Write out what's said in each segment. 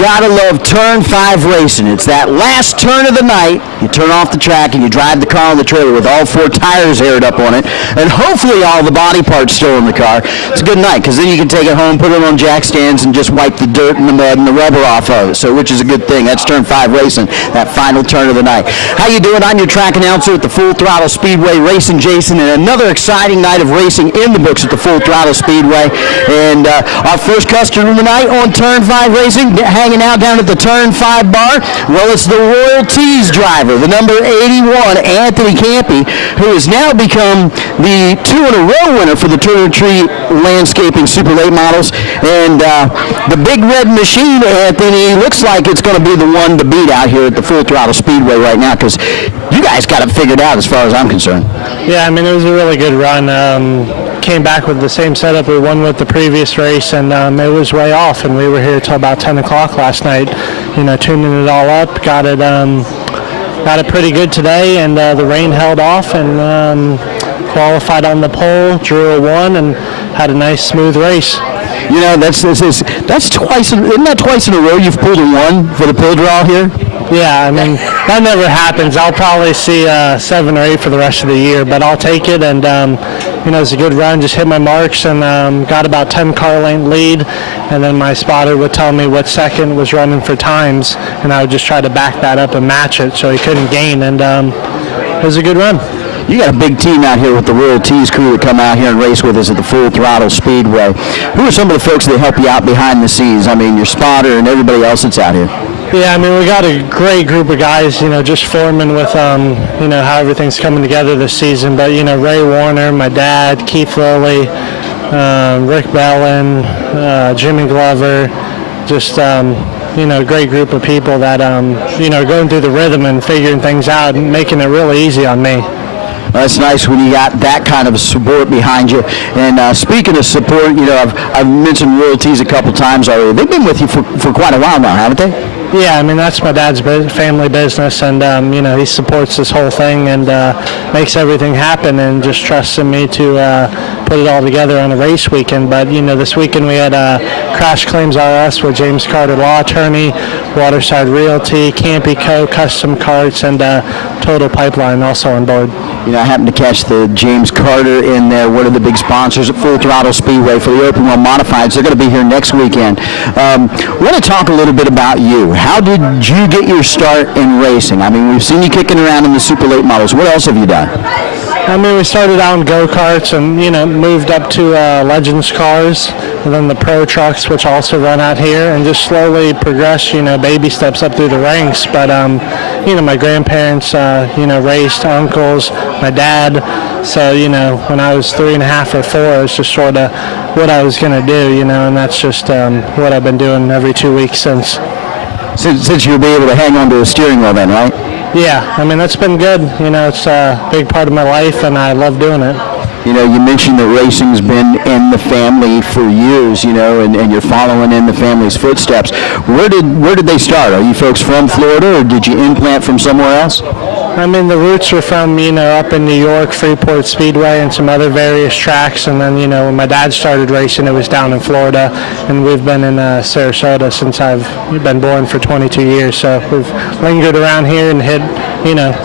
gotta love turn 5 racing. It's that last turn of the night. You turn off the track and you drive the car on the trailer with all 4 tires aired up on it, and hopefully all the body parts still in the car. It's a good night, because then you can take it home, put it on jack stands, and just wipe the dirt and the mud and the rubber off of it, so which is a good thing. That's turn 5 racing, that final turn of the night. How you doing? I'm your track announcer at the Full Throttle Speedway, Racing Jason, and another exciting night of racing in the books at the Full Throttle Speedway. And our first customer tonight on turn 5 racing, hanging out down at the turn 5 bar, well, it's the Royalties driver, the number 81, Anthony Campy, who has now become the 2-in-a-row winner for the Turner Tree Landscaping Super Late Models. And the big red machine, Anthony, looks like it's going to be the one to beat out here at the Full Throttle Speedway right now, because you guys got it figured out as far as I'm concerned. Yeah, I mean, it was a really good run. Came back with the same setup we won with the previous race, and it was way off, and we were here till about 10 o'clock last night, tuning it all up. Got it pretty good today, and the rain held off, and qualified on the pole, drew a 1, and had a nice smooth race. That's twice. Isn't that twice in a row you've pulled a 1 for the pill draw here? Yeah, I mean, that never happens. I'll probably see 7 or 8 for the rest of the year, but I'll take it. And it was a good run. Just hit my marks and got about 10 car length lead. And then my spotter would tell me what second was running for times, and I would just try to back that up and match it so he couldn't gain. And it was a good run. You got a big team out here with the Royalties crew that come out here and race with us at the Full Throttle Speedway. Who are some of the folks that help you out behind the scenes? I mean, your spotter and everybody else that's out here. Yeah, I mean, we got a great group of guys, just forming with, how everything's coming together this season. But, Ray Warner, my dad, Keith Lilly, Rick Bellin, Jimmy Glover, just, a great group of people that, going through the rhythm and figuring things out and making it really easy on me. That's nice when you got that kind of support behind you. And speaking of support, I've mentioned Royalties a couple times already. They've been with you for quite a while now, haven't they? Yeah, I mean, that's my dad's family business, and, he supports this whole thing and makes everything happen, and just trusts in me to put it all together on a race weekend. But, this weekend we had Crash Claims RS with James Carter Law Attorney, Waterside Realty, Campy Co. Custom Carts, and Total Pipeline also on board. I happened to catch the James Carter in there, one of the big sponsors at Full Throttle Speedway for the Open Wheel Modifieds. They're going to be here next weekend. I want to talk a little bit about you. How did you get your start in racing? I mean, we've seen you kicking around in the Super Late Models. What else have you done? I mean, we started out in go-karts and, moved up to Legends cars, and then the Pro trucks, which also run out here, and just slowly progressed, baby steps up through the ranks. But, my grandparents, raced, uncles, my dad. So, when I was 3.5 or 4, it's just sort of what I was going to do, and that's just what I've been doing every 2 weeks since. Since you'll be able to hang on to a steering wheel then, right? Yeah, I mean, that's been good. It's a big part of my life, and I love doing it. You mentioned that racing's been in the family for years, and you're following in the family's footsteps. Where did they start? Are you folks from Florida, or did you implant from somewhere else? I mean, the roots were from, up in New York, Freeport Speedway, and some other various tracks. And then, when my dad started racing, it was down in Florida. And we've been in Sarasota since I've been born for 22 years. So we've lingered around here and hit,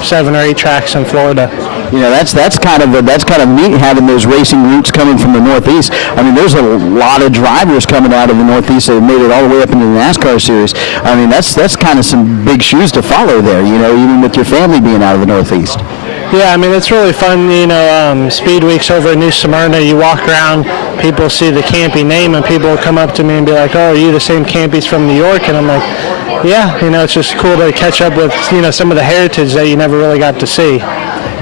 7 or 8 tracks in Florida. That's kind of neat having those racing roots coming from the Northeast. I mean, there's a lot of drivers coming out of the Northeast that have made it all the way up into the NASCAR series. I mean, that's kind of some big shoes to follow there, even with your family being out of the Northeast. Yeah, I mean, it's really fun, Speed Weeks over in New Smyrna. You walk around, people see the Campy name, and people will come up to me and be like, "Oh, are you the same Campys from New York?" And I'm like, yeah, it's just cool to catch up with, some of the heritage that you never really got to see.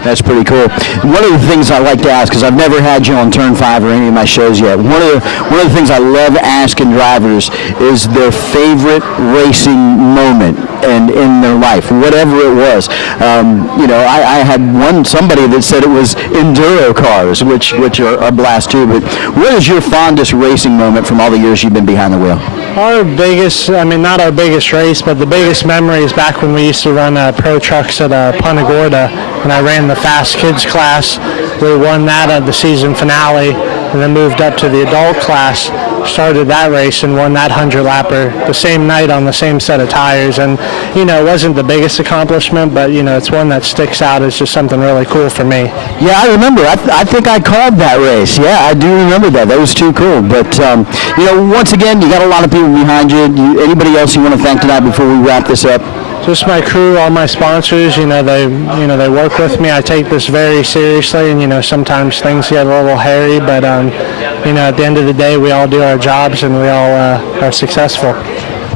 That's pretty cool. One of the things I like to ask, because I've never had you on Turn 5 or any of my shows yet, one of the things I love asking drivers is their favorite racing moment and in their life, whatever it was. I had somebody that said it was enduro cars, which are a blast too. But what is your fondest racing moment from all the years you've been behind the wheel? Our biggest, not our biggest race, but the biggest memory is back when we used to run Pro trucks at Punta Gorda, and I ran the Fast Kids class. We won that at the season finale, and then moved up to the adult class. started that race and won that 100-lapper the same night on the same set of tires. And, it wasn't the biggest accomplishment, but, it's one that sticks out as just something really cool for me. Yeah, I remember. I think I called that race. Yeah, I do remember that. That was too cool. But, once again, you got a lot of people behind you. Anybody else you want to thank tonight before we wrap this up? Just my crew, all my sponsors, they work with me. I take this very seriously, and, sometimes things get a little hairy, but, at the end of the day, we all do our jobs, and we all are successful.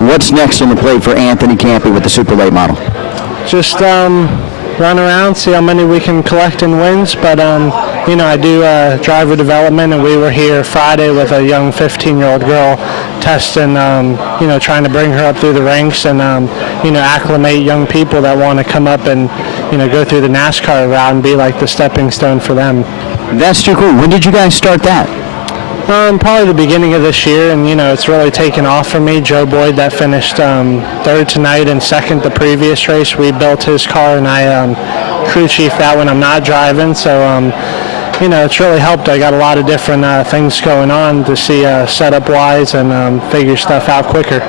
What's next on the plate for Anthony Campy with the super late model? Just run around, see how many we can collect in wins, but, I do driver development, and we were here Friday with a young 15-year-old girl testing, trying to bring her up through the ranks and, acclimate young people that want to come up and, go through the NASCAR route and be like the stepping stone for them. That's too cool. When did you guys start that? Probably the beginning of this year, and, it's really taken off for me. Joe Boyd, that finished third tonight and second the previous race, we built his car, and I crew chief that when I'm not driving, so, it's really helped. I got a lot of different things going on to see setup-wise and figure stuff out quicker.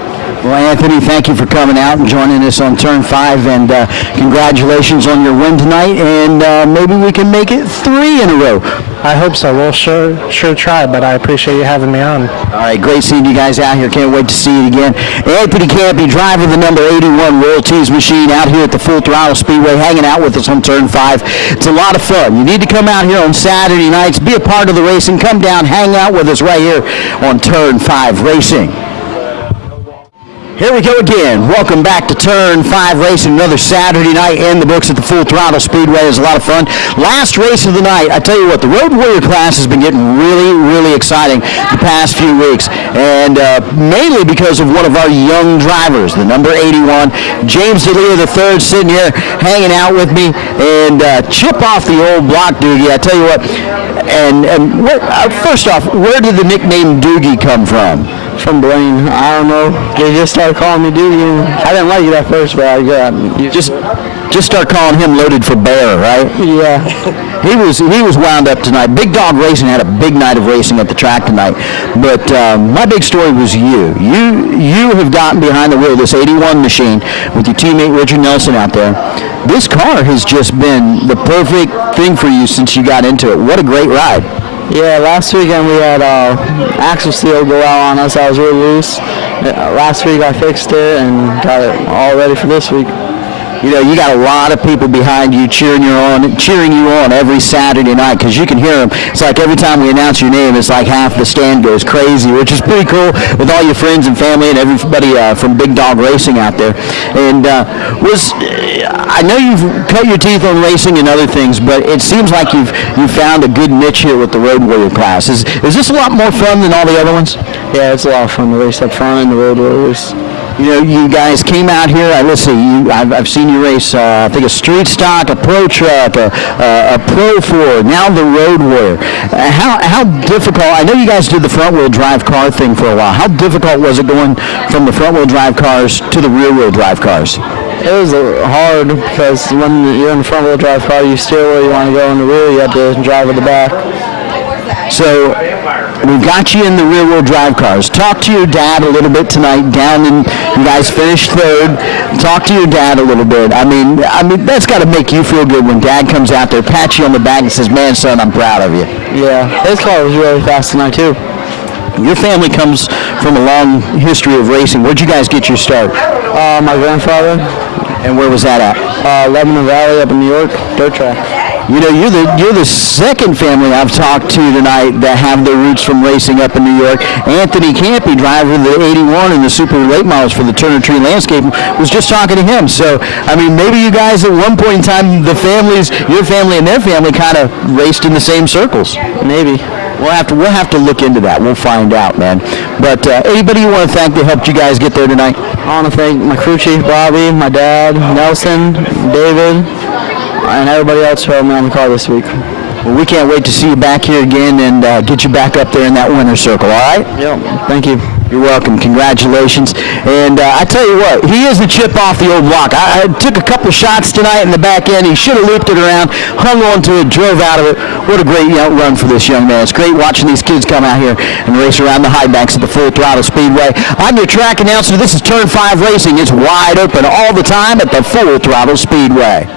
Well, Anthony, thank you for coming out and joining us on Turn 5, and congratulations on your win tonight, and maybe we can make it 3 in a row. I hope so. We'll sure try, but I appreciate you having me on. All right, great seeing you guys out here. Can't wait to see you again. Anthony Campy, driver of the number 81 Royalties machine, out here at the Full Throttle Speedway, hanging out with us on Turn 5. It's a lot of fun. You need to come out here on Saturday nights, be a part of the racing, come down, hang out with us right here on Turn 5 Racing. Here we go again. Welcome back to Turn 5 Racing. Another Saturday night in the books at the Full Throttle Speedway. It was a lot of fun. Last race of the night, I tell you what, the Road Warrior class has been getting really, really exciting the past few weeks, and mainly because of one of our young drivers, the number 81, James DeLeo III, sitting here hanging out with me, and chip off the old block, Doogie. I tell you what, and first off, where did the nickname Doogie come from? From Blaine. I don't know. They just started calling me Doogie. I didn't like it at first, but I got just start calling him Loaded for Bear, right? Yeah. He was wound up tonight. Big Dog Racing had a big night of racing at the track tonight. But my big story was you. You have gotten behind the wheel of this 81 machine with your teammate Richard Nelson out there. This car has just been the perfect thing for you since you got into it. What a great ride. Yeah, last weekend we had axle steel go out on us. I was really loose. Last week I fixed it and got it all ready for this week. You know, you got a lot of people behind you cheering you on every Saturday night, because you can hear them. It's like every time we announce your name, it's like half the stand goes crazy, which is pretty cool with all your friends and family and everybody from Big Dog Racing out there. And I know you've cut your teeth on racing and other things, but it seems like you've found a good niche here with the Road Warrior class. Is this a lot more fun than all the other ones? Yeah, it's a lot of fun to race up front in the Road Warriors. You know, you guys came out here. Let's see. I've seen you race. I think a street stock, a pro truck, a pro Ford. Now the Road Warrior. How difficult? I know you guys did the front wheel drive car thing for a while. How difficult was it going from the front wheel drive cars to the rear wheel drive cars? It was hard because when you're in the front wheel drive car, you steer where you want to go. In the rear, you have to drive at the back. So we've got you in the rear-wheel drive cars. Talk to your dad a little bit tonight. You guys finished third. Talk to your dad a little bit. I mean that's got to make you feel good when Dad comes out there, pats you on the back, and says, "Man, son, I'm proud of you." Yeah, his car was really fast tonight too. Your family comes from a long history of racing. Where'd you guys get your start? My grandfather. And where was that at? Lebanon Valley up in New York, dirt track. You know, you're the second family I've talked to tonight that have their roots from racing up in New York. Anthony Campy, driver of the 81 and the super late models for the Turner Tree Landscaping, was just talking to him. So, I mean, maybe you guys at one point in time, your family and their family kind of raced in the same circles. Maybe. We'll have to look into that. We'll find out, man. But anybody you want to thank that helped you guys get there tonight? I want to thank my crew chief, Bobby, my dad, Nelson, David, and everybody else who helped me on the car this week. Well, we can't wait to see you back here again and get you back up there in that winner's circle, all right? Yep. Thank you. You're welcome. Congratulations. And I tell you what, he is a chip off the old block. I took a couple shots tonight in the back end. He should have looped it around, hung on to it, drove out of it. What a great run for this young man. It's great watching these kids come out here and race around the high banks at the Full Throttle Speedway. I'm your track announcer. This is Turn 5 Racing. It's wide open all the time at the Full Throttle Speedway.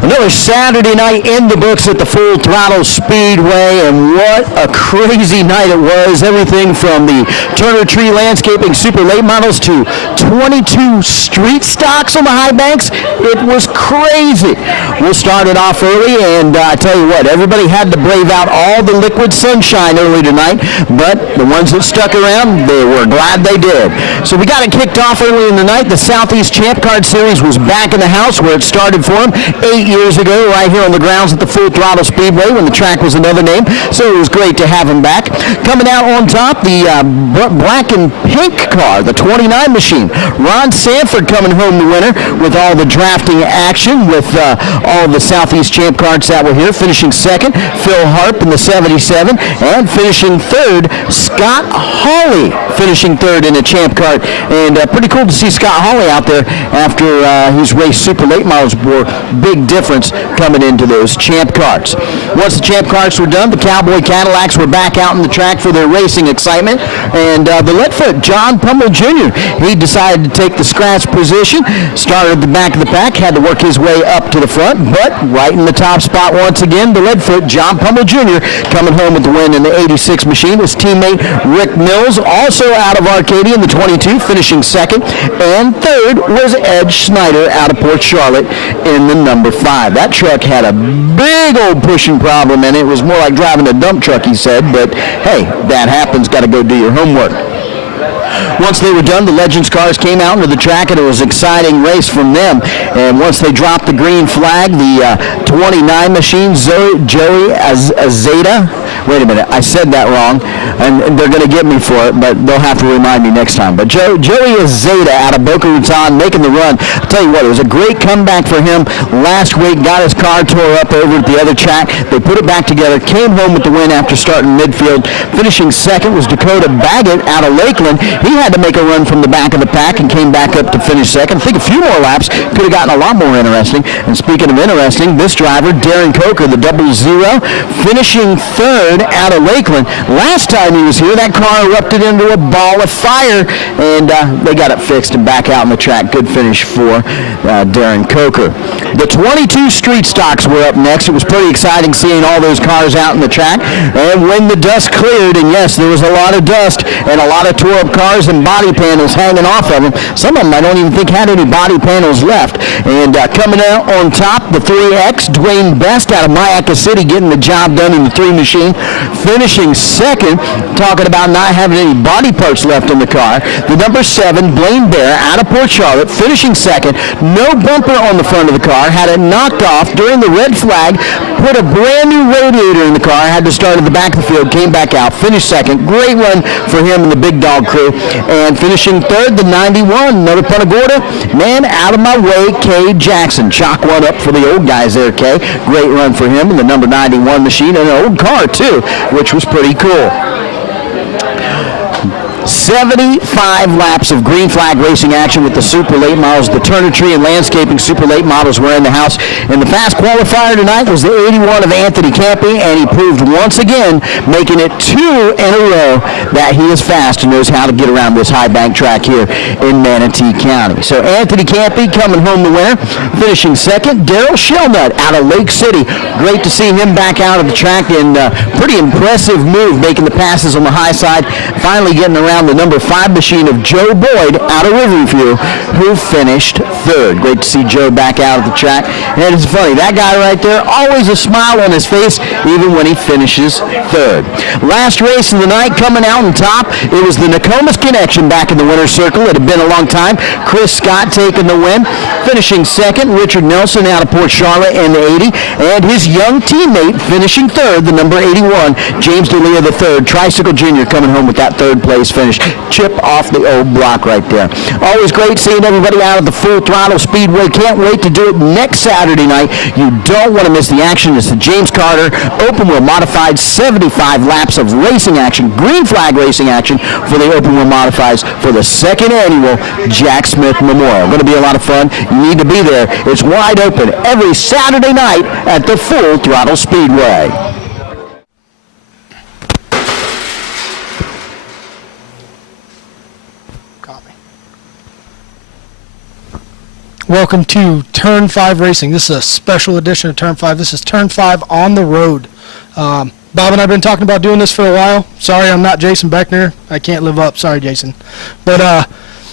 Another Saturday night in the books at the Full Throttle Speedway, and what a crazy night it was. Everything from the Turner Tree Landscaping Super Late Models to 22 street stocks on the high banks. It was crazy. We'll start it off early, and I tell you what, everybody had to brave out all the liquid sunshine early tonight, but the ones that stuck around, they were glad they did. So we got it kicked off early in the night. The Southeast Champ Card Series was back in the house where it started for them 8 years ago, right here on the grounds at the Full Throttle Speedway when the track was another name. So it was great to have him back. Coming out on top, the black and pink car, the 29 machine. Ron Sanford coming home the winner with all the drafting action with all the Southeast Champ Cards that were here. Finishing second, Phil Harp in the 77. And finishing third, Scott Hawley finishing third in a Champ Card. And pretty cool to see Scott Hawley out there after he's raced Super Late Models before. Big difference coming into those Champ Cards. Once the Champ Cards were done, the Cowboy Cadillacs were back out in the track for their racing excitement, and the Leadfoot, John Pummel Jr., he decided to take the scratch position, started at the back of the pack, had to work his way up to the front, but right in the top spot once again, the Leadfoot, John Pummel Jr., coming home with the win in the 86 machine. His teammate Rick Mills, also out of Arcadia in the 22, finishing second, and third was Ed Snyder out of Port Charlotte in the number 5. That truck had a big old pushing problem in it. It was more like driving a dump truck, he said, but hey, that happens. Got to go do your homework. Once they were done, the Legends cars came out into the track, and it was an exciting race from them. And once they dropped the green flag, the 29 machine, Joey Azeta, wait a minute, I said that wrong, and they're going to get me for it, but they'll have to remind me next time. But Joey Azeta out of Boca Raton making the run. I'll tell you what, it was a great comeback for him last week. Got his car tore up over at the other track. They put it back together, came home with the win after starting midfield. Finishing second was Dakota Baggett out of Lakeland. He had to make a run from the back of the pack and came back up to finish second. I think a few more laps could have gotten a lot more interesting. And speaking of interesting, this driver, Darren Coker, the 00, finishing third out of Lakeland. Last time he was here, that car erupted into a ball of fire, and they got it fixed and back out on the track. Good finish for Darren Coker. The 22 street stocks were up next. It was pretty exciting seeing all those cars out in the track. And when the dust cleared, and yes, there was a lot of dust and a lot of tore up cars and body panels hanging off of them. Some of them I don't even think had any body panels left. And coming out on top, the 3X, Dwayne Best out of Mayaca City getting the job done in the 3 machine. Finishing second, talking about not having any body parts left in the car. The number 7, Blaine Bear out of Port Charlotte, finishing second. No bumper on the front of the car, had it knocked off during the red flag, put a brand new radiator in the car, had to start at the back of the field, came back out, finished second. Great run for him and the Big Dog crew. And finishing third, the 91, another Punta Gorda, man out of my way, Kay Jackson. Chalk one up for the old guys there, Kay. Great run for him in the number 91 machine, and an old car too, which was pretty cool. 75 laps of green flag racing action with the Super Late Models. The Turner Tree and Landscaping Super Late Models were in the house. And the fast qualifier tonight was the 81 of Anthony Campy, and he proved once again, making it 2 in a row, that he is fast and knows how to get around this high bank track here in Manatee County. So Anthony Campy coming home the winner, finishing second. Daryl Shellnut out of Lake City. Great to see him back out of the track, and pretty impressive move, making the passes on the high side, finally getting around the number 5 machine of Joe Boyd out of Riverview, who finished third. Great to see Joe back out of the track. And it's funny, that guy right there, always a smile on his face, even when he finishes third. Last race of the night, coming out on top, it was the Nokomis Connection back in the winner's circle. It had been a long time. Chris Scott taking the win, finishing second. Richard Nelson out of Port Charlotte in the 80, and his young teammate finishing third, the number 81, James DeLeo III, Tricycle Jr., coming home with that third place finish. finish. Chip off the old block right there. Always great seeing everybody out at the Full Throttle Speedway. Can't wait to do it next Saturday night. You don't want to miss the action. It's the James Carter Open Wheel Modified 75 laps of racing action, green flag racing action for the Open Wheel Modifieds for the second annual Jack Smith Memorial. Going to be a lot of fun. You need to be there. It's wide open every Saturday night at the Full Throttle Speedway. Welcome to Turn 5 Racing. This is a special edition of Turn 5. This is Turn 5 on the road. Bob and I have been talking about doing this for a while. Sorry, I'm not Jason Beckner. I can't live up. Sorry, Jason. But,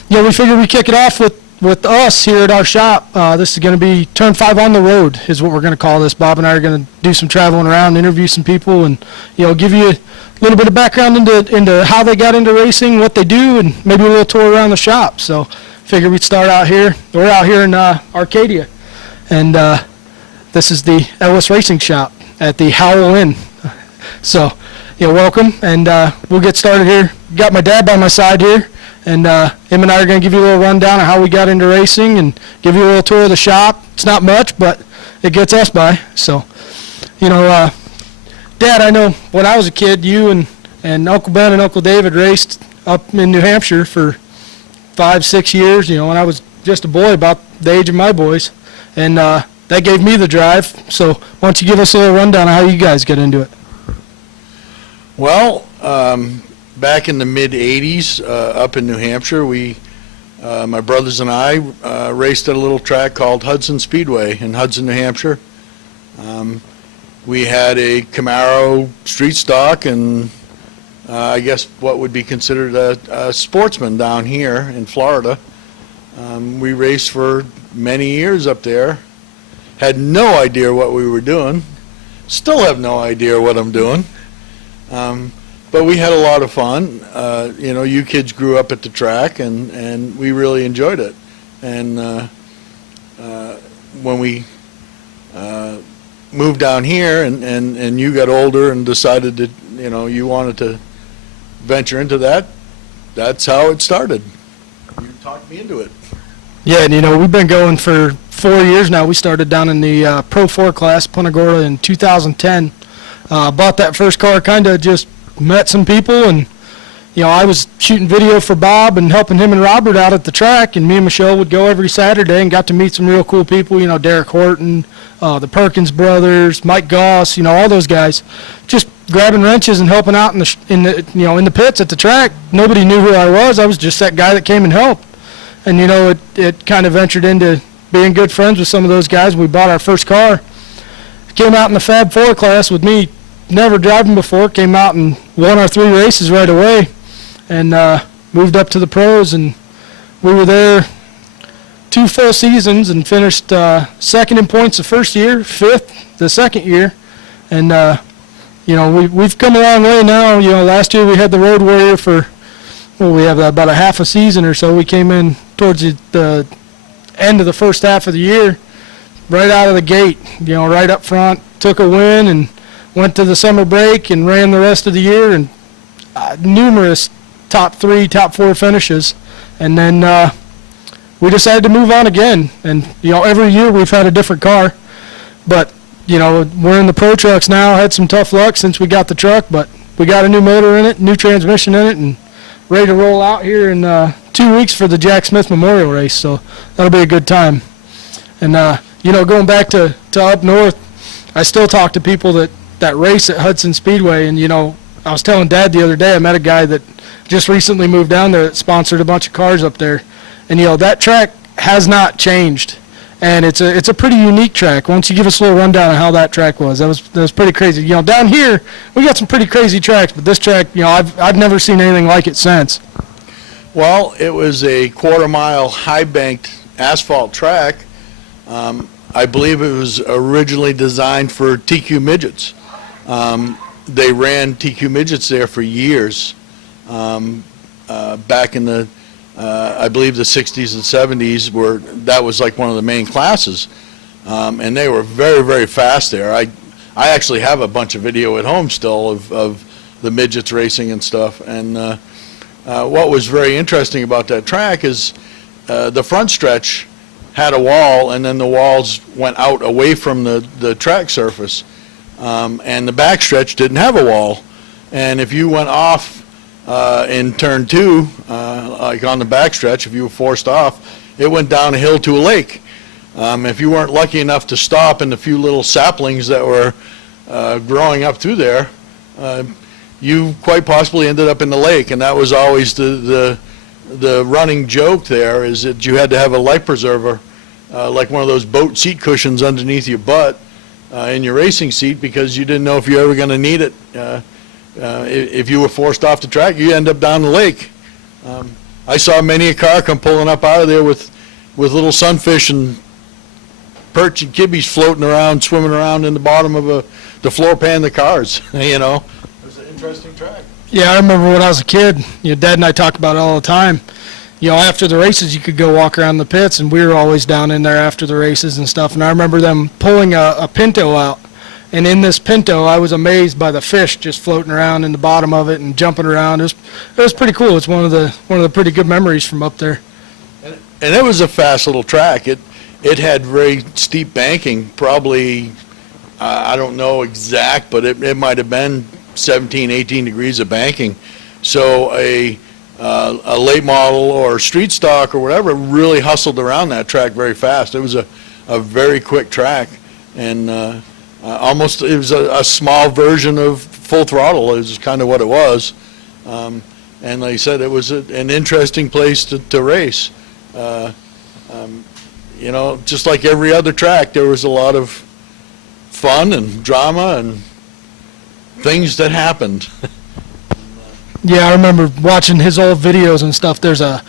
we figured we'd kick it off with us here at our shop. This is going to be Turn 5 on the road is what we're going to call this. Bob and I are going to do some traveling around, interview some people, and, give you a little bit of background into how they got into racing, what they do, and maybe a little tour around the shop. So, figured we'd start out here. We're out here in Arcadia, and this is the Ellis Racing Shop at the Howell Inn. So, welcome, and we'll get started here. Got my dad by my side here, and him and I are going to give you a little rundown of how we got into racing and give you a little tour of the shop. It's not much, but it gets us by. So, Dad, I know when I was a kid, you and Uncle Ben and Uncle David raced up in New Hampshire for 5-6 years, when I was just a boy, about the age of my boys, and that gave me the drive. So why don't you give us a little rundown of how you guys get into it? Well, back in the mid-'80s, up in New Hampshire, my brothers and I raced at a little track called Hudson Speedway in Hudson, New Hampshire. We had a Camaro street stock and I guess what would be considered a sportsman down here in Florida. We raced for many years up there. Had no idea what we were doing. Still have no idea what I'm doing. But we had a lot of fun. You kids grew up at the track, and we really enjoyed it. And when we moved down here and you got older and decided that, you wanted to venture into that, that's how it started. You talked me into it. Yeah, and we've been going for 4 years now. We started down in the Pro 4 class, Punta Gorda, in 2010. Bought that first car, kind of just met some people, and I was shooting video for Bob and helping him and Robert out at the track, and me and Michelle would go every Saturday and got to meet some real cool people, Derek Horton, the Perkins brothers, Mike Goss, all those guys, just grabbing wrenches and helping out in the pits at the track. Nobody knew who I was. I was just that guy that came and helped. And it kind of ventured into being good friends with some of those guys. We bought our first car. Came out in the Fab 4 class with me, never driving before. Came out and won our 3 races right away, and moved up to the pros. And we were there 2 full seasons and finished second in points the first year, 5th the second year, and we've come a long way now. Last year we had the Road Warrior for, we have about a half a season or so. We came in towards the end of the first half of the year, right out of the gate, right up front, took a win and went to the summer break and ran the rest of the year, and numerous top 3, top 4 finishes. And then we decided to move on again. And, every year we've had a different car. But, we're in the Pro Trucks now. Had some tough luck since we got the truck, but we got a new motor in it, new transmission in it, and ready to roll out here in 2 weeks for the Jack Smith Memorial Race. So that'll be a good time. And, going back to up north, I still talk to people that race at Hudson Speedway. And, I was telling Dad the other day, I met a guy that just recently moved down there that sponsored a bunch of cars up there. And, that track has not changed. And it's a pretty unique track. Why don't you give us a little rundown of how that track was? That was pretty crazy. Down here, we got some pretty crazy tracks, but this track, I've never seen anything like it since. Well, it was a quarter-mile high-banked asphalt track. I believe it was originally designed for TQ midgets. They ran TQ midgets there for years, back in the I believe the 60s and 70s that was like one of the main classes, and they were very, very fast there. I actually have a bunch of video at home still of the midgets racing and stuff, and what was very interesting about that track is the front stretch had a wall, and then the walls went out away from the track surface, and the back stretch didn't have a wall. And if you went off in turn 2, like on the back stretch, if you were forced off, it went down a hill to a lake. If you weren't lucky enough to stop in the few little saplings that were growing up through there, you quite possibly ended up in the lake. And that was always the running joke there, is that you had to have a life preserver, like one of those boat seat cushions underneath your butt in your racing seat, because you didn't know if you were ever going to need it. If you were forced off the track, you end up down the lake. I saw many a car come pulling up out of there with little sunfish and perch and kibbies floating around, swimming around in the bottom of the floor pan of the cars. You know, it was an interesting track. Yeah, I remember when I was a kid, Dad and I talk about it all the time. After the races, you could go walk around the pits, and we were always down in there after the races and stuff. And I remember them pulling a Pinto out. And in this Pinto, I was amazed by the fish just floating around in the bottom of it and jumping around. It was pretty cool. It's one of the pretty good memories from up there. And it was a fast little track. It had very steep banking, probably, I don't know exact, but it might have been 17, 18 degrees of banking. So a late model or street stock or whatever really hustled around that track very fast. It was a very quick track, and almost it was a small version of Full Throttle is kind of what it was. And like I said, it was an interesting place to race. Just like every other track, there was a lot of fun and drama and things that happened. Yeah, I remember watching his old videos and stuff. There's up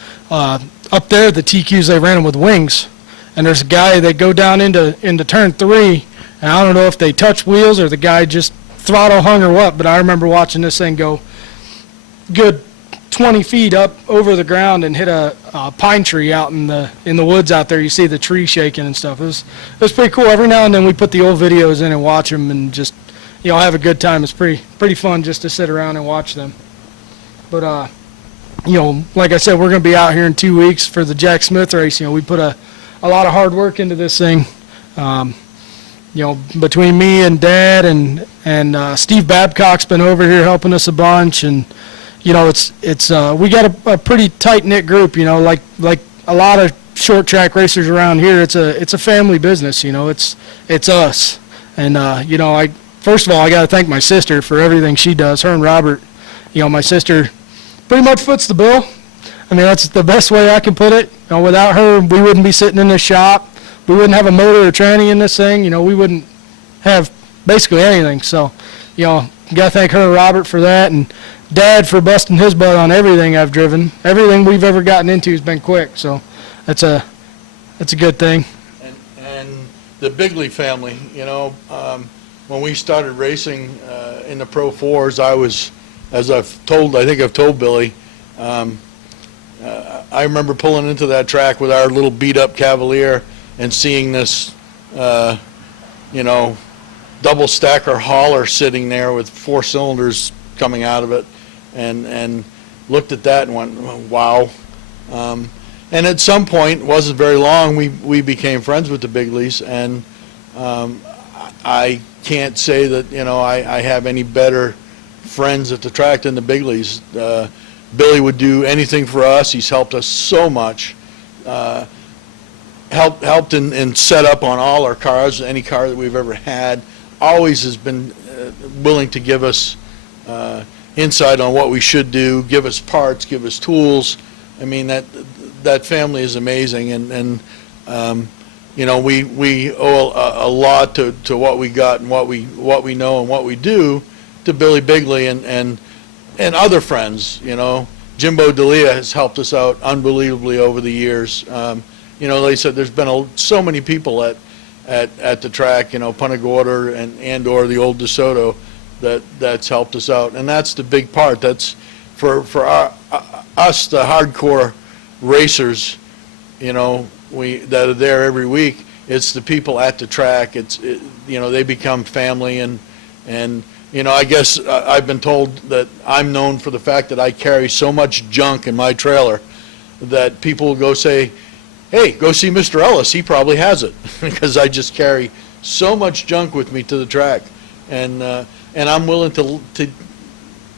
there, the TQs, they ran them with wings. And there's a guy, they go down into turn 3, and I don't know if they touched wheels or the guy just throttle hung or what, but I remember watching this thing go good 20 feet up over the ground and hit a pine tree out in the woods out there. You see the tree shaking and stuff. It was pretty cool. Every now and then we put the old videos in and watch them and just have a good time. It's pretty fun just to sit around and watch them. But like I said, we're going to be out here in 2 weeks for the Jack Smith race. We put a lot of hard work into this thing. Between me and Dad and Steve Babcock's been over here helping us a bunch, and it's we got a pretty tight knit group. Like a lot of short track racers around here. It's a family business. It's us, and first of all, I got to thank my sister for everything she does. Her and Robert. My sister pretty much foots the bill. I mean, that's the best way I can put it. Without her, we wouldn't be sitting in this shop. We wouldn't have a motor or tranny in this thing. We wouldn't have basically anything. So, got to thank her and Robert for that, and Dad for busting his butt on everything I've driven. Everything we've ever gotten into has been quick. So, that's a good thing. And the Bigley family, when we started racing in the Pro 4s, I was, as I think I've told Billy, I remember pulling into that track with our little beat-up Cavalier and seeing this, double stacker hauler sitting there with 4 cylinders coming out of it, and looked at that and went, wow. And at some point, it wasn't very long, we became friends with the Bigleys, and I can't say that, I have any better friends at the track than the Bigleys. Billy would do anything for us. He's helped us so much. Helped and set up on all our cars, any car that we've ever had. Always has been willing to give us insight on what we should do, give us parts, give us tools. I mean, that family is amazing, and we owe a lot to what we got and what we know and what we do to Billy Bigley and other friends. Jimbo DeLeo has helped us out unbelievably over the years. Like I said, there's been so many people at the track, Punta Gorda and or the old DeSoto that's helped us out, and that's the big part. That's for us, the hardcore racers, that are there every week. It's the people at the track. They become family, and I guess I've been told that I'm known for the fact that I carry so much junk in my trailer that people will go say, hey, go see Mr. Ellis, he probably has it, because I just carry so much junk with me to the track. And I'm willing to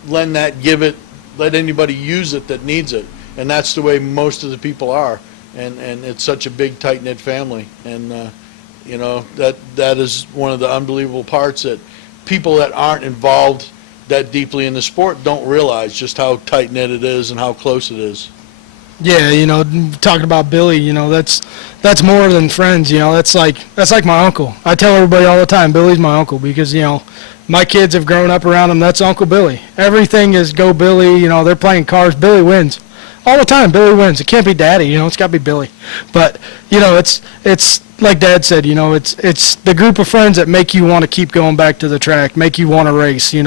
lend that, give it, let anybody use it that needs it. And that's the way most of the people are. And it's such a big, tight-knit family. And, that is one of the unbelievable parts that people that aren't involved that deeply in the sport don't realize just how tight-knit it is and how close it is. Yeah, talking about Billy, that's more than friends. That's like my uncle. I tell everybody all the time, Billy's my uncle, because my kids have grown up around him. That's Uncle Billy. Everything is go Billy. They're playing cars. Billy wins all the time. Billy wins. It can't be Daddy. It's got to be Billy. But it's like Dad said. It's the group of friends that make you want to keep going back to the track, make you want to race. We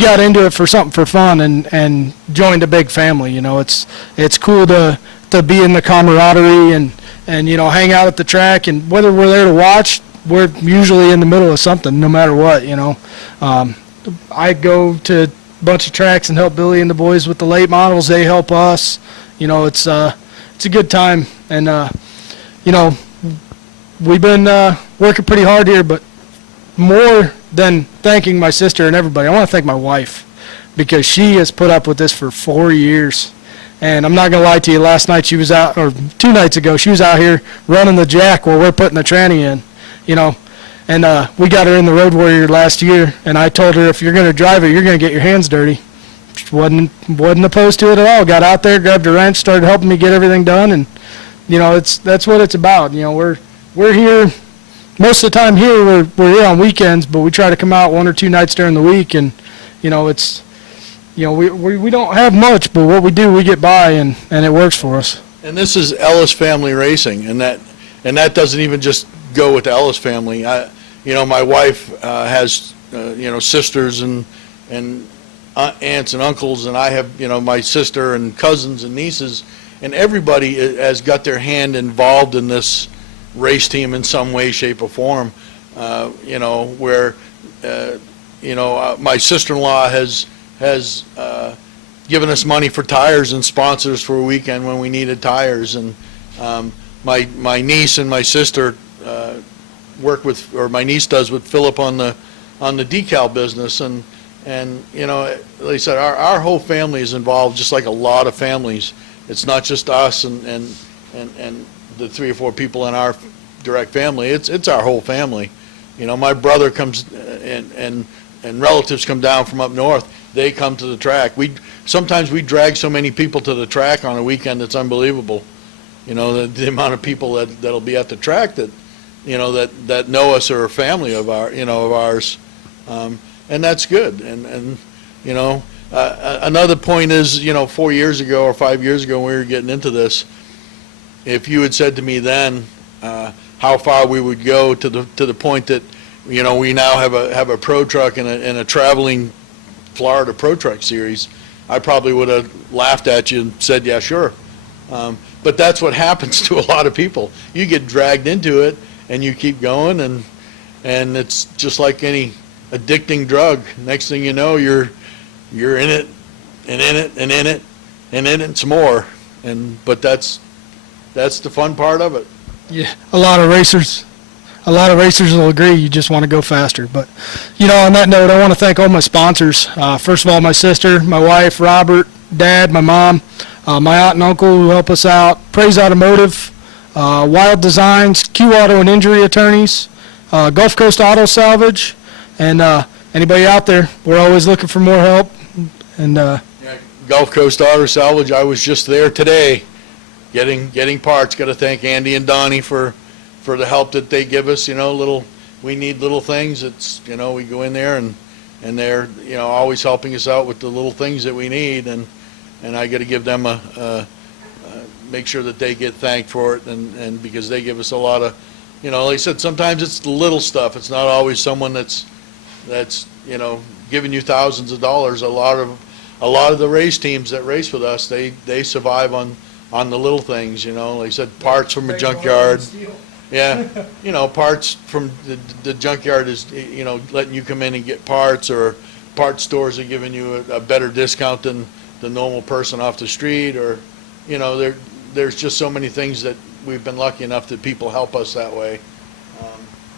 got into it for something for fun and joined a big family. It's cool to be in the camaraderie and hang out at the track, and whether we're there to watch, we're usually in the middle of something, no matter what. I go to a bunch of tracks and help Billy and the boys with the late models. They help us. It's a good time, and we've been working pretty hard here, but more than thanking my sister and everybody, I want to thank my wife, because she has put up with this for 4 years. And I'm not going to lie to you, last night she was out, or 2 nights ago, she was out here running the jack while we're putting the tranny in, And we got her in the Road Warrior last year, and I told her, if you're going to drive it, you're going to get your hands dirty. She wasn't opposed to it at all. Got out there, grabbed a wrench, started helping me get everything done, and, that's what it's about. We're here, most of the time here, we're here on weekends, but we try to come out 1 or 2 nights during the week, and, it's, we don't have much, but what we do, we get by, and it works for us. And this is Ellis family racing, and that doesn't even just go with the Ellis family. My wife has sisters and aunts and uncles, and I have my sister and cousins and nieces, and everybody has got their hand involved in this race team in some way, shape, or form. Where my sister-in-law has given us money for tires and sponsors for a weekend when we needed tires, and my niece and my sister work with, or my niece does with Philip on the decal business, and like I said, our whole family is involved, just like a lot of families. It's not just us and the 3 or 4 people in our direct family. It's our whole family. My brother comes and relatives come down from up north. They come to the track. Sometimes we drag so many people to the track on a weekend, it's unbelievable. The amount of people that'll be at the track that know us or are family of ours, and that's good. And another point is, 4 years ago or 5 years ago when we were getting into this, if you had said to me then how far we would go to the point that we now have a pro truck and a traveling Florida Pro Truck Series, I probably would have laughed at you and said, yeah, sure. But that's what happens to a lot of people. You get dragged into it, and you keep going, and it's just like any addicting drug. Next thing you know, you're in it, and in it, and in it, and in it some more. But that's the fun part of it. Yeah, a lot of racers will agree you just want to go faster. But, on that note, I want to thank all my sponsors. First of all, my sister, my wife, Robert, Dad, my mom, my aunt and uncle who help us out, Praise Automotive, Wild Designs, Q Auto and Injury Attorneys, Gulf Coast Auto Salvage, and anybody out there, we're always looking for more help. And Gulf Coast Auto Salvage, I was just there today getting parts. Got to thank Andy and Donnie for the help that they give us. We need little things. It's we go in there and they're always helping us out with the little things that we need, and I got to give them make sure that they get thanked for it, and because they give us a lot of, like I said, sometimes it's the little stuff. It's not always someone that's giving you thousands of dollars. A lot of the race teams that race with us, they survive on the little things. Like I said, parts from a junkyard. Yeah, parts from the junkyard is, letting you come in and get parts, or parts stores are giving you a better discount than the normal person off the street, or, there's just so many things that we've been lucky enough that people help us that way.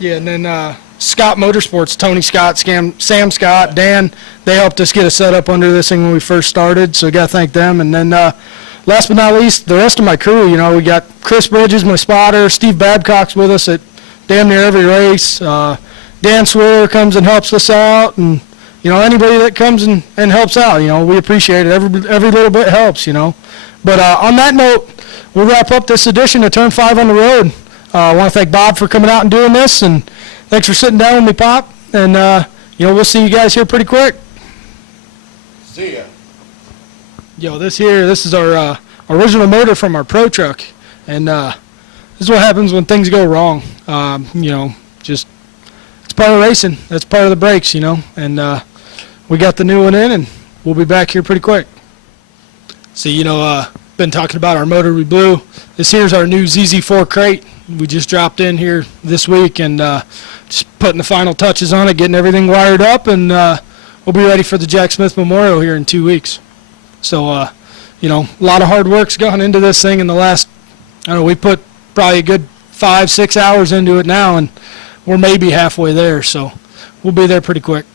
Yeah, and then Scott Motorsports, Tony Scott, Sam Scott, Dan, they helped us get a setup under this thing when we first started, so got to thank them. And then last but not least, the rest of my crew. We got Chris Bridges, my spotter, Steve Babcock's with us at damn near every race. Dan Swiller comes and helps us out, and anybody that comes and helps out, we appreciate it. Every little bit helps, But on that note, we'll wrap up this edition of Turn 5 on the Road. I want to thank Bob for coming out and doing this, and thanks for sitting down with me, Pop. And we'll see you guys here pretty quick. See ya. Yo, this is our original motor from our Pro truck, and this is what happens when things go wrong. Just it's part of racing. That's part of the brakes, And we got the new one in, and we'll be back here pretty quick. See, been talking about our motor we blew. This here's our new ZZ4 crate. We just dropped in here this week, and just putting the final touches on it, getting everything wired up, and we'll be ready for the Jack Smith Memorial here in 2 weeks. So, a lot of hard work's gone into this thing in the last, we put probably a good 5-6 hours into it now, and we're maybe halfway there, so we'll be there pretty quick.